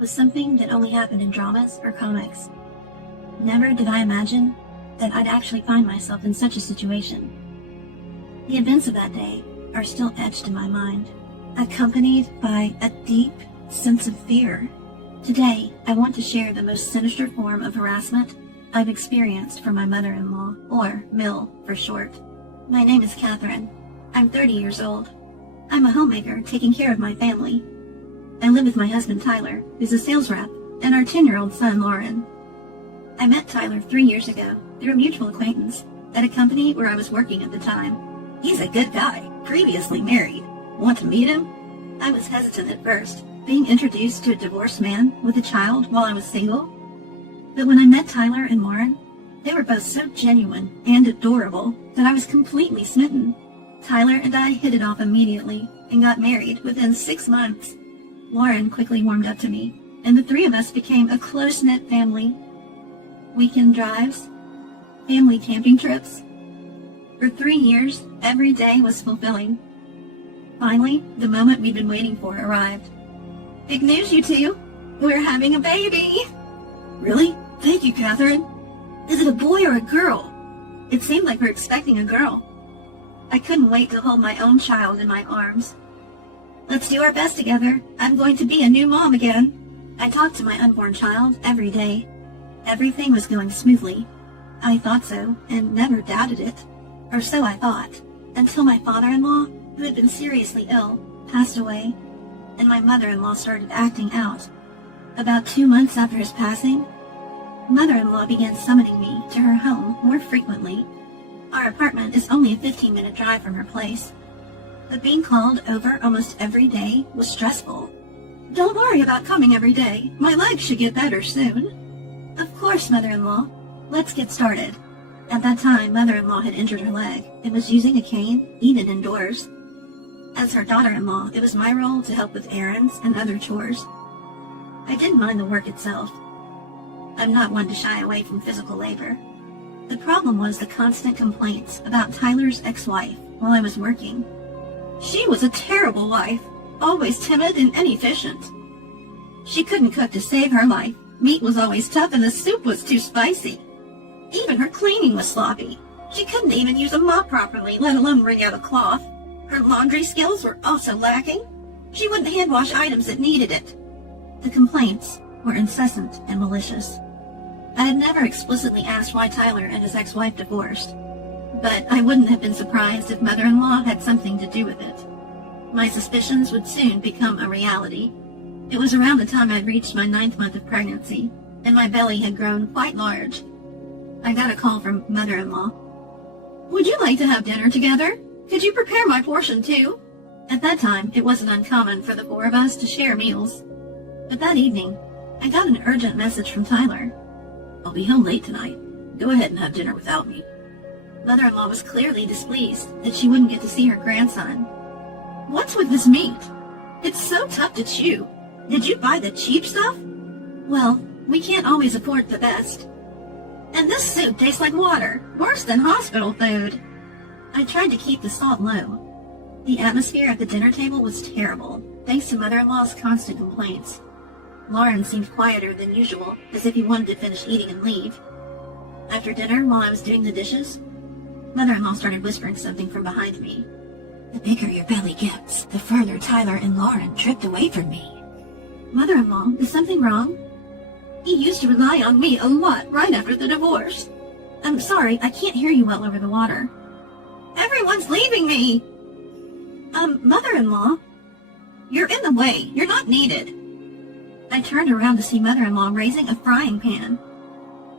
was something that only happened in dramas or comics. Never did I imagine that I'd actually find myself in such a situation. The events of that day are still etched in my mind, accompanied by a deep sense of fear. Today, I want to share the most sinister form of harassment I've experienced from my mother-in-law, or Mill for short. My name is Catherine. I'm 30 years old. I'm a homemaker taking care of my family. I live with my husband Tyler, who's a sales rep, and our 10-year-old son Lauren. I met Tyler 3 years ago through a mutual acquaintance at a company where I was working at the time. He's a good guy, previously married. Want to meet him? I was hesitant at first, being introduced to a divorced man with a child while I was single. But when I met Tyler and Lauren, they were both so genuine and adorable that I was completely smitten. Tyler and I hit it off immediately and got married within 6 months. Lauren quickly warmed up to me, and the three of us became a close-knit family. Weekend drives, family camping trips. For 3 years, every day was fulfilling. Finally, the moment we'd been waiting for arrived. Big news, you two! We're having a baby! Really? Thank you, Catherine. Is it a boy or a girl? It seemed like we're expecting a girl. I couldn't wait to hold my own child in my arms. Let's do our best together. I'm going to be a new mom again. I talked to my unborn child every day. Everything was going smoothly. I thought so, and never doubted it. Or so I thought, until my father-in-law, who had been seriously ill, passed away, and my mother-in-law started acting out. About 2 months after his passing, mother-in-law began summoning me to her home more frequently. Our apartment is only a 15-minute drive from her place, but being called over almost every day was stressful. Don't worry about coming every day. My legs should get better soon. Of course, mother-in-law. Let's get started. At that time, mother-in-law had injured her leg and was using a cane even indoors. As her daughter-in-law, it was my role to help with errands and other chores. I didn't mind the work itself. I'm not one to shy away from physical labor. The problem was the constant complaints about Tyler's ex-wife while I was working. She was a terrible wife, always timid and inefficient. She couldn't cook to save her life. Meat was always tough and the soup was too spicy. Even her cleaning was sloppy. She couldn't even use a mop properly, let alone wring out a cloth. Her laundry skills were also lacking. She wouldn't hand wash items that needed it. The complaints were incessant and malicious. I had never explicitly asked why Tyler and his ex-wife divorced, but I wouldn't have been surprised if mother-in-law had something to do with it. My suspicions would soon become a reality. It was around the time I'd reached my 9th month of pregnancy, and my belly had grown quite large. I got a call from mother-in-law. Would you like to have dinner together? Could you prepare my portion too? At that time, it wasn't uncommon for the 4 of us to share meals. But that evening, I got an urgent message from Tyler. I'll be home late tonight. Go ahead and have dinner without me. Mother-in-law was clearly displeased that she wouldn't get to see her grandson. What's with this meat? It's so tough to chew. Did you buy the cheap stuff? Well, we can't always afford the best. And this soup tastes like water, worse than hospital food. I tried to keep the salt low. The atmosphere at the dinner table was terrible, thanks to mother-in-law's constant complaints. Lauren seemed quieter than usual, as if he wanted to finish eating and leave. After dinner, while I was doing the dishes, mother-in-law started whispering something from behind me. The bigger your belly gets, the further Tyler and Lauren drift away from me. Mother-in-law, is something wrong? He used to rely on me a lot right after the divorce. I'm sorry, I can't hear you well over the water. Everyone's leaving me! Mother-in-law? You're in the way. You're not needed. I turned around to see mother-in-law raising a frying pan.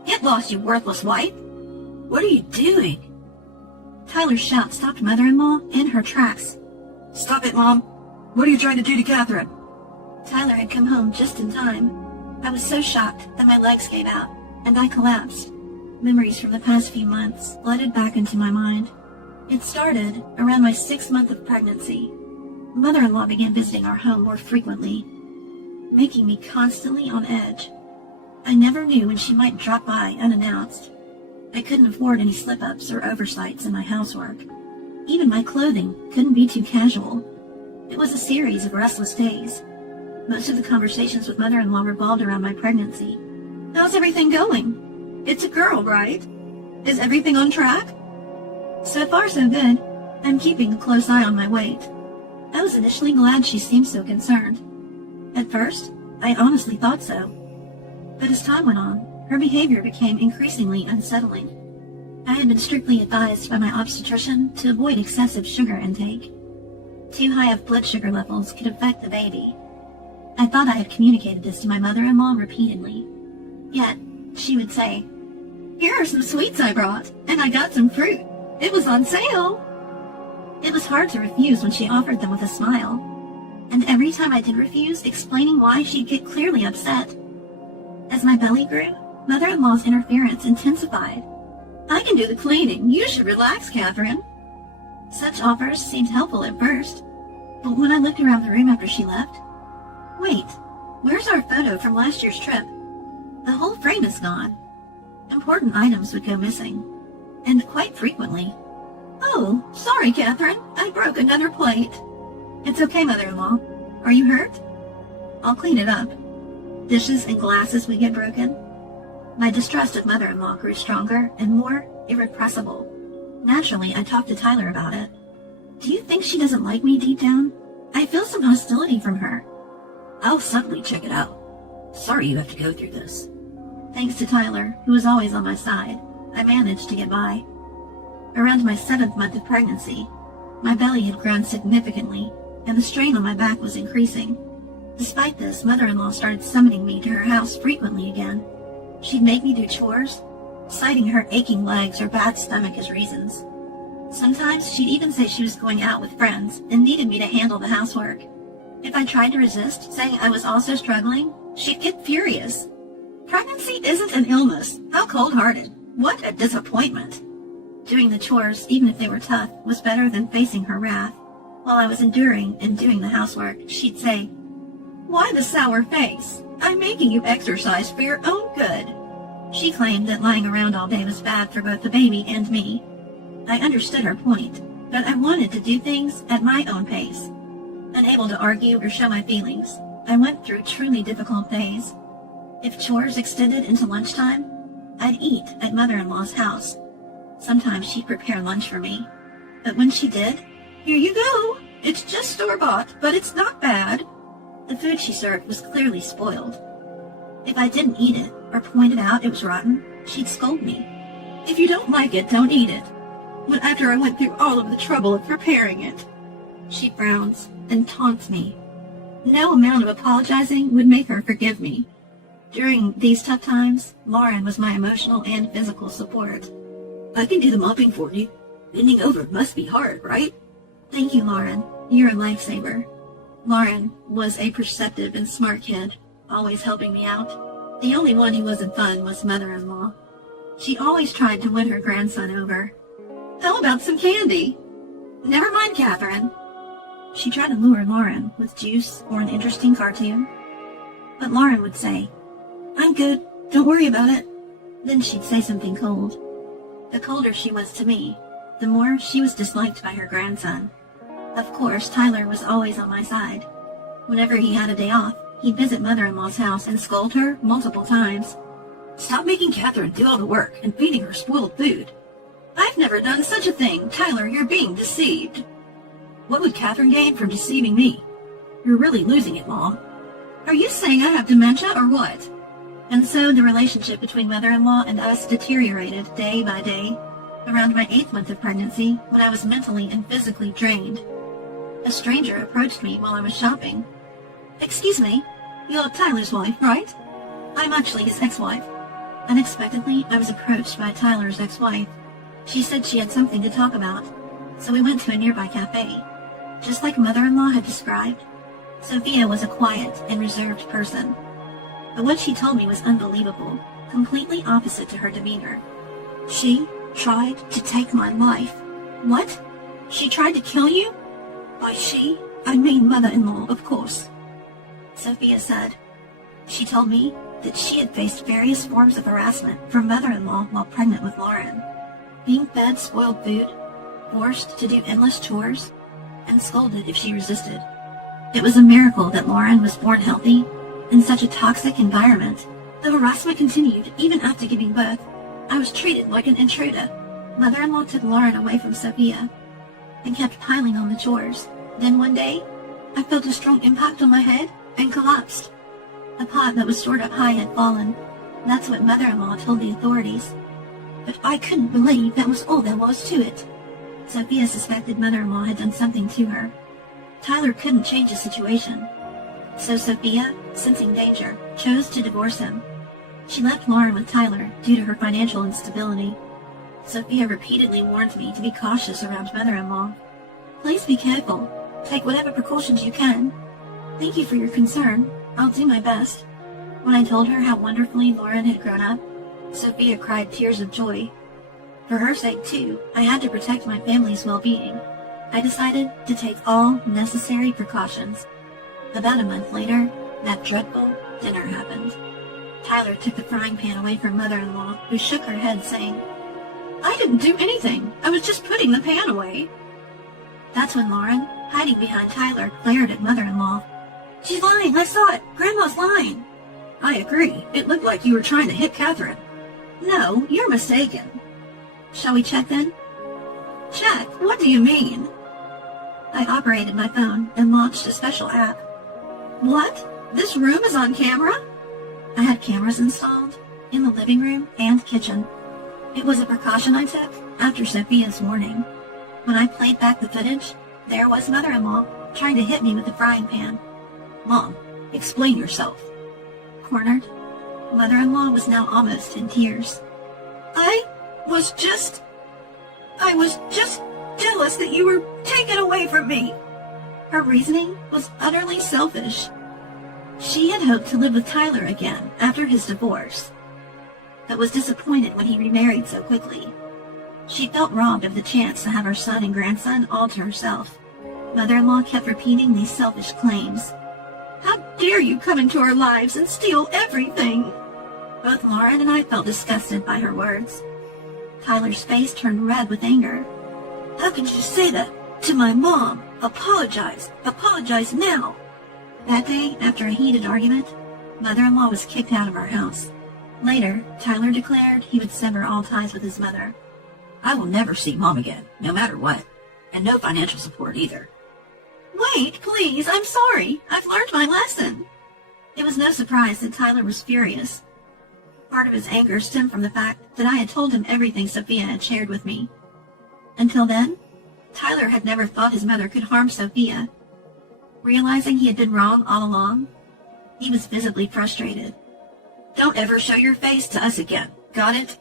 Get lost, you worthless wife! What are you doing? Tyler's shout stopped mother-in-law in her tracks. Stop it, Mom! What are you trying to do to Catherine? Tyler had come home just in time. I was so shocked that my legs gave out, and I collapsed. Memories from the past few months flooded back into my mind. It started around my 6th month of pregnancy. Mother-in-law began visiting our home more frequently, making me constantly on edge. I never knew when she might drop by unannounced. I couldn't afford any slip-ups or oversights in my housework. Even my clothing couldn't be too casual. It was a series of restless days. Most of the conversations with mother-in-law revolved around my pregnancy. How's everything going? It's a girl, right? Is everything on track? So far, so good. I'm keeping a close eye on my weight. I was initially glad she seemed so concerned. At first, I honestly thought so. But as time went on, her behavior became increasingly unsettling. I had been strictly advised by my obstetrician to avoid excessive sugar intake. Too high of blood sugar levels could affect the baby. I thought I had communicated this to my mother-in-law repeatedly. Yet, she would say, "Here are some sweets I brought, and I got some fruit. It was on sale." It was hard to refuse when she offered them with a smile. And every time I did refuse, explaining why, she'd get clearly upset. As my belly grew, mother-in-law's interference intensified. "I can do the cleaning. You should relax, Catherine." Such offers seemed helpful at first, but when I looked around the room after she left, wait, where's our photo from last year's trip? The whole frame is gone. Important items would go missing, and quite frequently. "Oh, sorry, Catherine. I broke another plate." "It's okay, mother-in-law. Are you hurt?" "I'll clean it up." Dishes and glasses would get broken. My distrust of mother-in-law grew stronger and more irrepressible. Naturally, I talked to Tyler about it. "Do you think she doesn't like me deep down? I feel some hostility from her." "I'll subtly check it out. Sorry you have to go through this." Thanks to Tyler, who was always on my side, I managed to get by. Around my 7th month of pregnancy, my belly had grown significantly, and the strain on my back was increasing. Despite this, mother-in-law started summoning me to her house frequently again. She'd make me do chores, citing her aching legs or bad stomach as reasons. Sometimes she'd even say she was going out with friends and needed me to handle the housework. If I tried to resist, saying I was also struggling, she'd get furious. Pregnancy isn't an illness. How cold-hearted. What a disappointment. Doing the chores, even if they were tough, was better than facing her wrath. While I was enduring and doing the housework, she'd say, "Why the sour face? I'm making you exercise for your own good." She claimed that lying around all day was bad for both the baby and me. I understood her point, but I wanted to do things at my own pace. Unable to argue or show my feelings, I went through truly difficult days. If chores extended into lunchtime, I'd eat at mother-in-law's house. Sometimes she'd prepare lunch for me, but when she did, "Here you go. It's just store-bought, but it's not bad." The food she served was clearly spoiled. If I didn't eat it or pointed out it was rotten, she'd scold me. "If you don't like it, don't eat it. But after I went through all of the trouble of preparing it." She frowns and taunts me. No amount of apologizing would make her forgive me. During these tough times, Lauren was my emotional and physical support. "I can do the mopping for you. Bending over must be hard, right?" "Thank you, Lauren. You're a lifesaver." Lauren was a perceptive and smart kid, always helping me out. The only one who wasn't fun was mother-in-law. She always tried to win her grandson over. "How about some candy?" "Never mind, Catherine." She tried to lure Lauren with juice or an interesting cartoon. But Lauren would say, "I'm good, don't worry about it." Then she'd say something cold. The colder she was to me, the more she was disliked by her grandson. Of course, Tyler was always on my side. Whenever he had a day off, he'd visit mother-in-law's house and scold her multiple times. "Stop making Catherine do all the work and feeding her spoiled food." "I've never done such a thing. Tyler, you're being deceived." "What would Catherine gain from deceiving me?" "You're really losing it, Mom." "Are you saying I have dementia or what?" And so the relationship between mother-in-law and us deteriorated day by day. Around my 8th month of pregnancy, when I was mentally and physically drained, a stranger approached me while I was shopping. "Excuse me, you're Tyler's wife, right?" "I'm actually his ex-wife." Unexpectedly, I was approached by Tyler's ex-wife. She said she had something to talk about, so we went to a nearby cafe. Just like mother-in-law had described, Sophia was a quiet and reserved person. But what she told me was unbelievable, completely opposite to her demeanor. "She tried to take my life." "What? She tried to kill you?" "By she, I mean mother-in-law, of course," Sophia said. She told me that she had faced various forms of harassment from mother-in-law while pregnant with Lauren. Being fed spoiled food, forced to do endless chores, and scolded if she resisted. It was a miracle that Lauren was born healthy in such a toxic environment. The harassment continued even after giving birth. I was treated like an intruder. Mother-in-law took Lauren away from Sophia and kept piling on the chores. Then one day, I felt a strong impact on my head and collapsed. A pot that was stored up high had fallen. That's what mother-in-law told the authorities. But I couldn't believe that was all there was to it. Sophia suspected mother-in-law had done something to her. Tyler couldn't change the situation. So Sophia, sensing danger, chose to divorce him. She left Lauren with Tyler due to her financial instability. Sophia repeatedly warned me to be cautious around mother-in-law. Please be careful. Take whatever precautions you can. Thank you for your concern. I'll do my best. When I told her how wonderfully Lauren had grown up, Sophia cried tears of joy. For her sake, too, I had to protect my family's well-being. I decided to take all necessary precautions. About a month later, that dreadful dinner happened. Tyler took the frying pan away from mother-in-law, who shook her head, saying, "I didn't do anything. I was just putting the pan away." That's when Lauren, hiding behind Tyler, glared at mother-in-law. "She's lying. I saw it. Grandma's lying." "I agree. It looked like you were trying to hit Catherine." "No, you're mistaken." "Shall we check then?" "Check? What do you mean?" I operated my phone and launched a special app. "What? This room is on camera?" I had cameras installed in the living room and kitchen. It was a precaution I took after Sophia's warning. When I played back the footage, there was mother-in-law trying to hit me with the frying pan. "Mom, explain yourself." Cornered, mother-in-law was now almost in tears. I was just jealous that you were taken away from me." Her reasoning was utterly selfish. She had hoped to live with Tyler again after his divorce, but was disappointed when he remarried so quickly. She felt robbed of the chance to have her son and grandson all to herself. Mother-in-law kept repeating these selfish claims. "How dare you come into our lives and steal everything?" Both Lauren and I felt disgusted by her words. Tyler's face turned red with anger. "How could you say that to my mom? Apologize. Apologize now." That day, after a heated argument, mother-in-law was kicked out of our house. Later, Tyler declared he would sever all ties with his mother. "I will never see Mom again, no matter what, and no financial support either." "Wait, please, I'm sorry. I've learned my lesson." It was no surprise that Tyler was furious. Part of his anger stemmed from the fact that I had told him everything Sophia had shared with me. Until then, Tyler had never thought his mother could harm Sophia. Realizing he had been wrong all along, he was visibly frustrated. "Don't ever show your face to us again, got it?"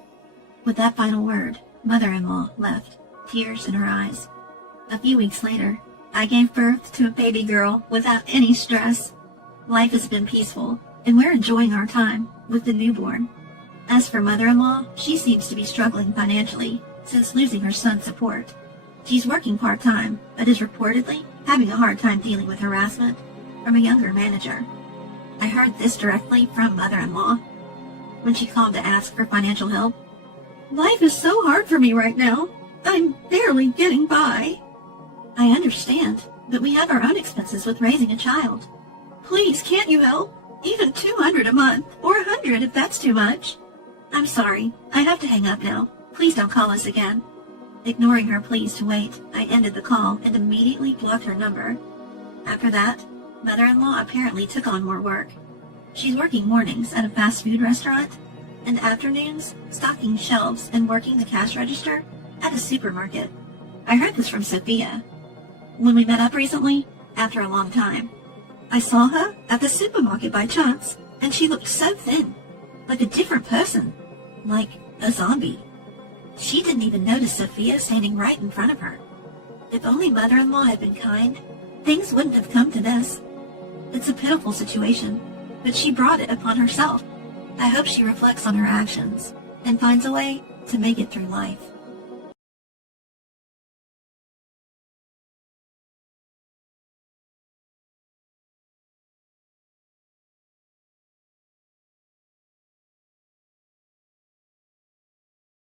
With that final word, mother-in-law left, tears in her eyes. A few weeks later, I gave birth to a baby girl without any stress. Life has been peaceful, and we're enjoying our time with the newborn. As for mother-in-law, she seems to be struggling financially since losing her son's support. She's working part-time, but is reportedly having a hard time dealing with harassment from a younger manager. I heard this directly from mother-in-law when she called to ask for financial help. "Life is so hard for me right now. I'm barely getting by." "I understand, but we have our own expenses with raising a child. Please, can't you help? Even $200 a month, or $100 if that's too much." "I'm sorry. I have to hang up now. Please don't call us again." Ignoring her pleas to wait, I ended the call and immediately blocked her number. After that, mother-in-law apparently took on more work. She's working mornings at a fast food restaurant and afternoons stocking shelves and working the cash register at a supermarket. I heard this from Sophia. When we met up recently, after a long time, I saw her at the supermarket by chance, and she looked so thin, like a different person, like a zombie. She didn't even notice Sophia standing right in front of her. If only mother-in-law had been kind, things wouldn't have come to this. It's a pitiful situation, but she brought it upon herself. I hope she reflects on her actions and finds a way to make it through life.